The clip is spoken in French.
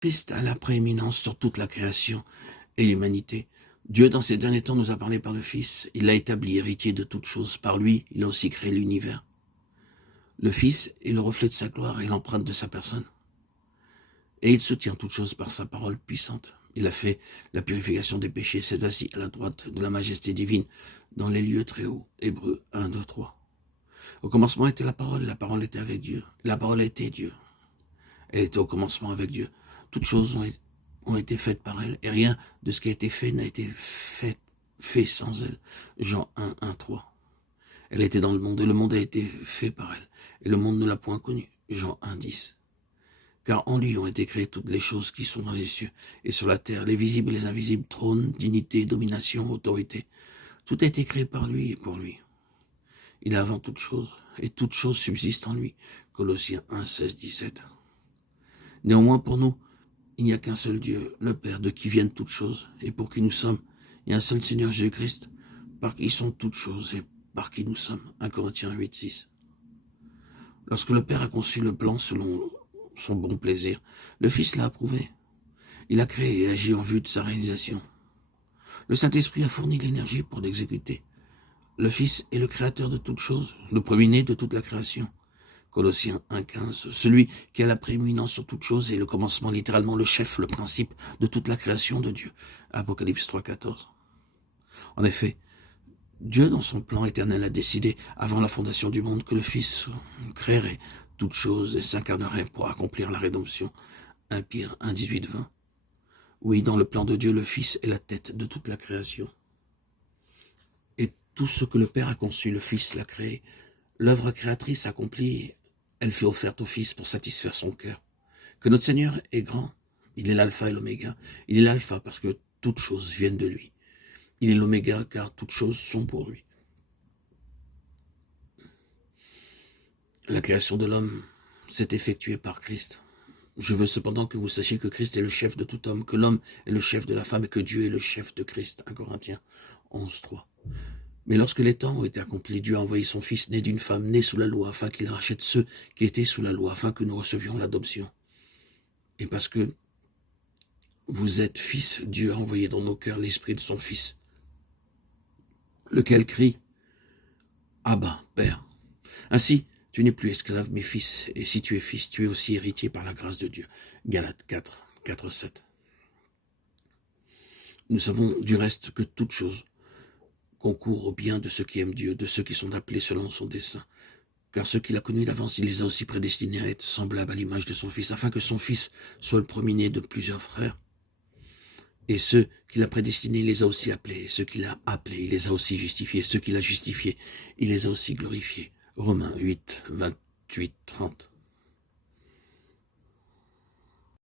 Christ a la prééminence sur toute la création et l'humanité. Dieu, dans ces derniers temps, nous a parlé par le Fils. Il l'a établi héritier de toutes choses. Par lui, il a aussi créé l'univers. Le Fils est le reflet de sa gloire et l'empreinte de sa personne. Et il soutient toutes choses par sa parole puissante. Il a fait la purification des péchés, s'est assis à la droite de la majesté divine dans les lieux très hauts. Hébreux 1, 2, 3. Au commencement était la parole était avec Dieu, la parole était Dieu. Elle était au commencement avec Dieu. Toutes choses ont été faites par elle, et rien de ce qui a été fait n'a été fait sans elle. Jean 1, 1, 3. Elle était dans le monde, et le monde a été fait par elle, et le monde ne l'a point connue. Jean 1, 10. Car en lui ont été créées toutes les choses qui sont dans les cieux et sur la terre, les visibles et les invisibles, trônes, dignité, domination, autorité. Tout a été créé par lui et pour lui. Il est avant toute chose, et toute chose subsiste en lui. Colossiens 1, 16, 17. Néanmoins, pour nous, il n'y a qu'un seul Dieu, le Père, de qui viennent toutes choses, et pour qui nous sommes. Il y a un seul Seigneur Jésus-Christ, par qui sont toutes choses, et par qui nous sommes. 1 Corinthiens 8, 6. Lorsque le Père a conçu le plan selon son bon plaisir, le Fils l'a approuvé. Il a créé et agi en vue de sa réalisation. Le Saint-Esprit a fourni l'énergie pour l'exécuter. Le Fils est le créateur de toutes choses, le premier-né de toute la création. Colossiens 1,15. Celui qui a la prééminence sur toutes choses est le commencement, littéralement le chef, le principe de toute la création de Dieu. Apocalypse 3,14. En effet, Dieu, dans son plan éternel, a décidé, avant la fondation du monde, que le Fils créerait toutes choses et s'incarnerait pour accomplir la rédemption. 1 Pierre 1, 18, 20. Oui, dans le plan de Dieu, le Fils est la tête de toute la création. Et tout ce que le Père a conçu, le Fils l'a créé. L'œuvre créatrice accomplie, elle fut offerte au Fils pour satisfaire son cœur. Que notre Seigneur est grand, il est l'alpha et l'oméga. Il est l'alpha parce que toutes choses viennent de lui. Il est l'oméga car toutes choses sont pour lui. La création de l'homme s'est effectuée par Christ. Je veux cependant que vous sachiez que Christ est le chef de tout homme, que l'homme est le chef de la femme et que Dieu est le chef de Christ. 1 Corinthiens 11, 3. Mais lorsque les temps ont été accomplis, Dieu a envoyé son Fils né d'une femme, né sous la loi, afin qu'il rachète ceux qui étaient sous la loi, afin que nous recevions l'adoption. Et parce que vous êtes fils, Dieu a envoyé dans nos cœurs l'esprit de son Fils, lequel crie « Abba, Père ». Ainsi, tu n'es plus esclave, mais fils, et si tu es fils, tu es aussi héritier par la grâce de Dieu. Galates 4, 4, 7. Nous savons du reste que toute chose concourt au bien de ceux qui aiment Dieu, de ceux qui sont appelés selon son dessein. Car ceux qu'il a connus d'avance, il les a aussi prédestinés à être semblables à l'image de son Fils, afin que son Fils soit le premier-né de plusieurs frères. Et ceux qu'il a prédestinés, il les a aussi appelés. Et ceux qu'il a appelés, il les a aussi justifiés. Ceux qu'il a justifiés, il les a aussi glorifiés. Romains 8, 28, 30.